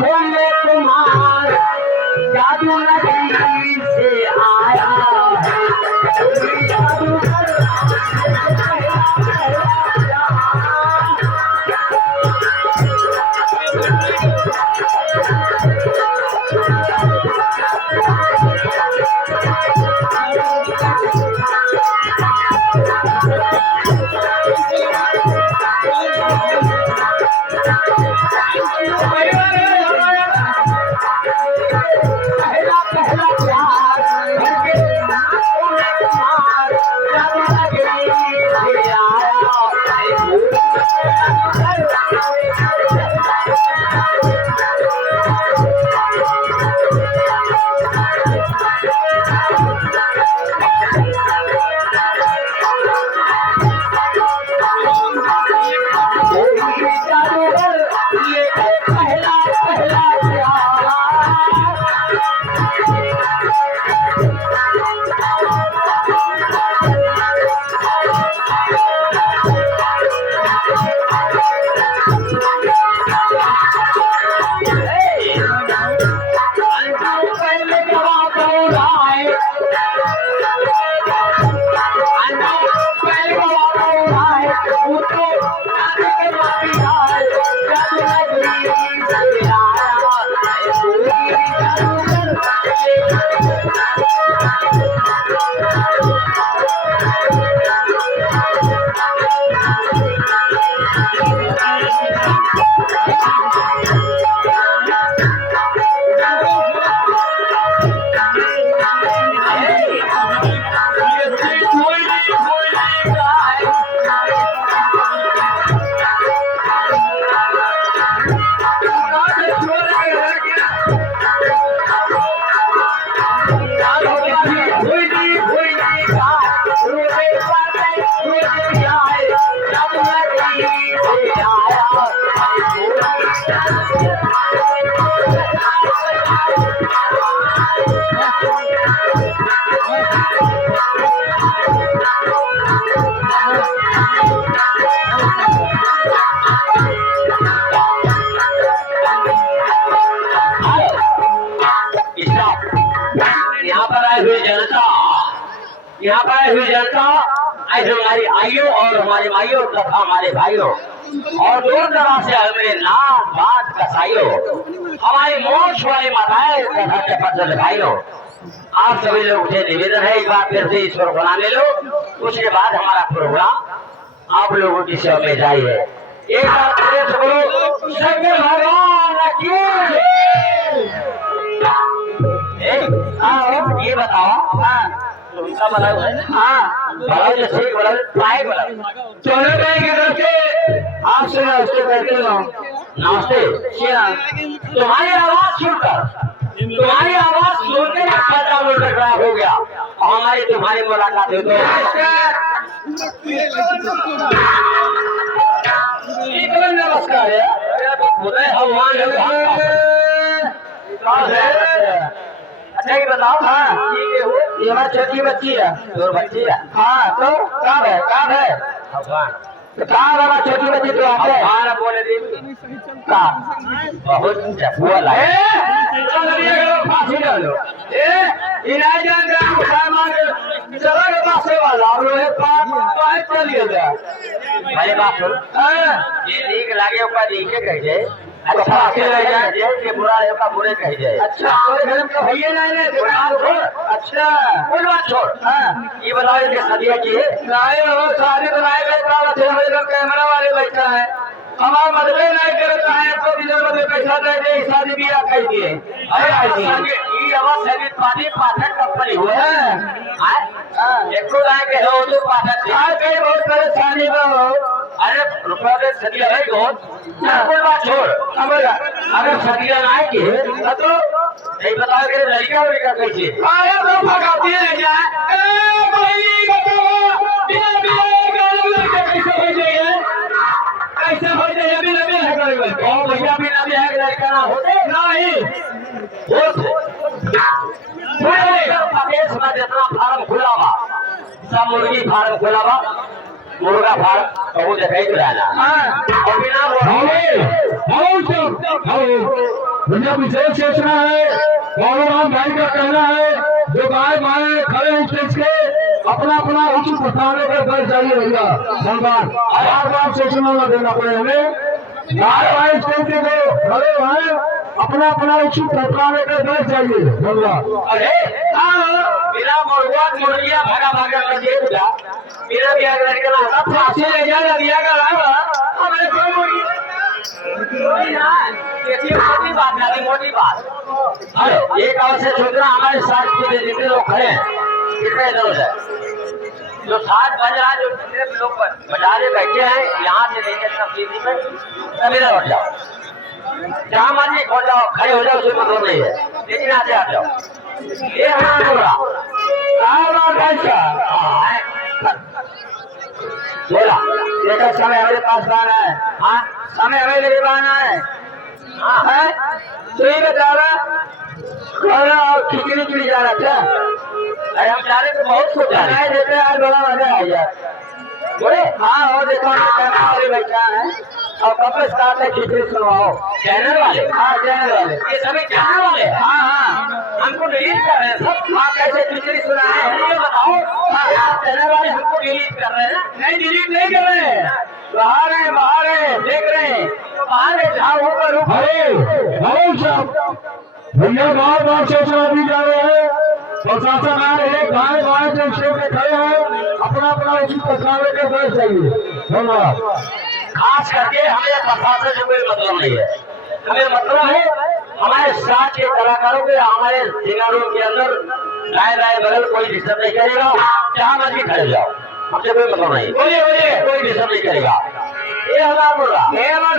बोले कुमार जादू नगरी से आया जादूगर यहाँ पर आई हुई जनता ऐसे हमारी आइयों और हमारे भाइयों तथा हमारे भाइयों और दूर दराज से हमारे नाथ बात कसाइयों हमारे मोक्ष वाले माताएं तथा चपत भाइयों आप सभी लोग से निवेदन है एक बार फिर से ईश्वर बना ले लो। उसके बाद हमारा प्रोग्राम आप लोगों की सेवा में जाइए। एक बार फिर से बोलो शंकर भगवान की। ये बताओ उनका बनाओ है हाँ बनाओ जैसे बनाओ पाए बनाओ चौदह भाई की तरफ से आपसे नमस्ते करते हो। नमस्ते तुम्हारी आवाज सुनकर खाता खराब हो गया और हमारी तुम्हारी मुलाकात हुई तो नमस्कार अच्छा ये बताओ हाँ ये हमारी छोटी बच्ची है दो बच्ची है हाँ तो कब है भगवान तो कहाँ बाबा छोटी बच्ची तो आप है बोले दिन का बहुत बोला फांसी डालो चलो पासे वाला चल गया मेरे बात ये नीक लागे ऊपर नीचे कह जाए अच्छा के बुरा है का बुरे कह जाए अच्छा तोरे घर में भैया नहीं अच्छा कोई बात छोड़ हाँ ये बताओ ये शादी की है नहीं वो शादी तो नहीं करता है कैमरा वाले बैठा है हमारा मदद नहीं करता है तो बिना मदद पैसा दे दे शादी भी आप कह दिए ये आवाज है पानी पाठक कंपनी हुआ है एक को लाए के हो तो पाठक कई बहुत परेशानी में हो अरे रुपया दे सदिया है बहुत कोई बात छोड़ अगर सदिया ना की तो नहीं बताओ कि लड़का कैसे अरे तो भगाती है क्या ए भाई बताओ बिना लड़का कैसे हो जाए कैसे हो जाए बिना है करे कौन भैया बिना है लड़का ना होते नहीं प्रदेश में जितना फार्म खुला हुआ सब मुर्गी फार्म खुला हुआ मुर्गा फार्म बहुत देखा रहना और बिना भैया विशेष सूचना है, गौरव भाई का कहना है जो गाय माए खड़े स्टेज के अपना अपना उचित स्थान पर बैठ जाइए भैया। धन्यवाद। बार बार सूचना न देना पड़े हमें। गाय माए स्टेज के जो खड़े हैं अपना अपना उचित स्थान पर बैठ जाइए। धन्यवाद। अरे हाँ, बिना मुर्गा मुर्गिया भागा भागा कर देख जा मेरा भी अगर करना था फांसी ले जाएगा दिया का हमें कोई मुर्गी ये मोटी बात नहीं मोटी बात। अरे एक अवश्य सूचना हमारे साथ के जितने लोग खड़े हैं कितने इधर है जो 7 बज रहा है जो जितने भी लोग बाजारे बैठे हैं यहाँ से लेकर तफसीली में सभी लौट जाओ जहाँ मर्जी खोल जाओ खड़े हो जाओ उसमें मतलब नहीं है लेकिन आते आ जाओ ये हमारा बोला बोला देखा समय हमारे पास आना है। हाँ समय हमें लेके आना है। हाँ है तो ये बता रहा खाना और खिचड़ी खिचड़ी जा रहा था। अरे हम जा रहे तो बहुत कुछ जा रहे देते हैं बड़ा मजा आ जाए बोले हाँ और देखो हमारे बैठा है और कब स्टार्ट है खिचड़ी सुनवाओ चैनल वाले। हाँ चैनल वाले ये सभी चैनल वाले। हाँ हाँ हमको डिलीट कर रहे हैं सब। हाँ कैसे खिचड़ी सुनाए हैं ये बताओ। हाँ चैनल वाले हमको डिलीट कर रहे हैं। नहीं डिलीट नहीं कर रहे हैं बाहर है देख रहे हैं बाहर है जहाँ ऊपर भैया बार बार सूचना दी जा रही है प्रशासन आ रहे हैं गाय गाय जो स्टेज में खड़े हैं अपना अपना उचित स्थान लेकर बैठ जाइए। धन्यवाद। खास करके हमें प्रशासन से कोई मतलब नहीं है। हमें मतलब है हमारे साथ के कलाकारों के हमारे सिंगर रूम के अंदर दाएं दाएं बगल कोई डिस्टर्ब नहीं करेगा जहाँ मर्जी खड़े जाओ हमसे कोई मतलब नहीं। बोलिए बोलिए कोई डिस्टर्ब नहीं करेगा ये हमारा बोल रहा ये हमारा